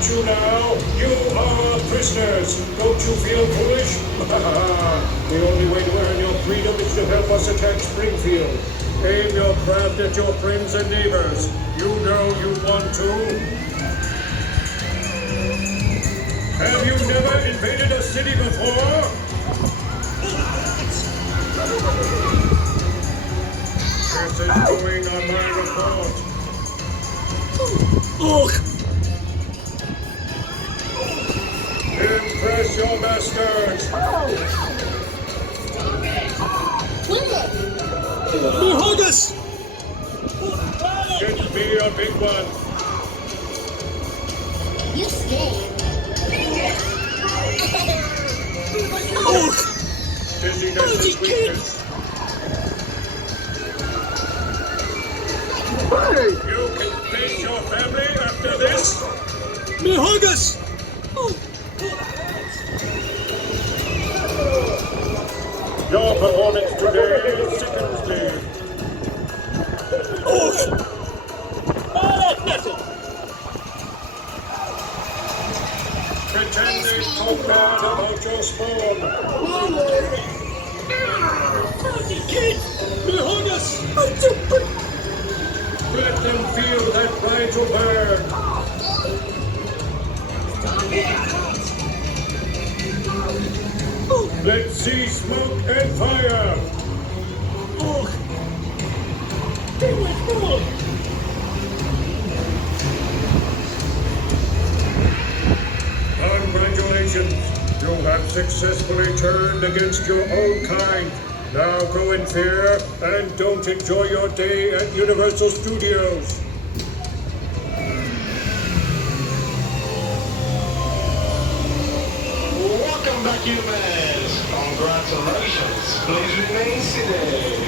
got you now. You are prisoners. Don't you feel foolish? The only way to earn your freedom is to help us attack Springfield. Aim your craft at your friends and neighbors. You know you want to. Have you never invaded a city before? This is going on my report. Impress your masters. Behold us! Get me a big one. You stay. Dizziness is weakness. You can face your family after this? Behold us! Your performance today sickens me. Pretending so bad about your spawn. Behold us! Let them feel that Rigel burn. Let's see smoke and fire. Congratulations. You have successfully turned against your own kind. Now go in fear and don't enjoy your day at Universal Studios. Welcome back, humans. Congratulations. Please remain seated.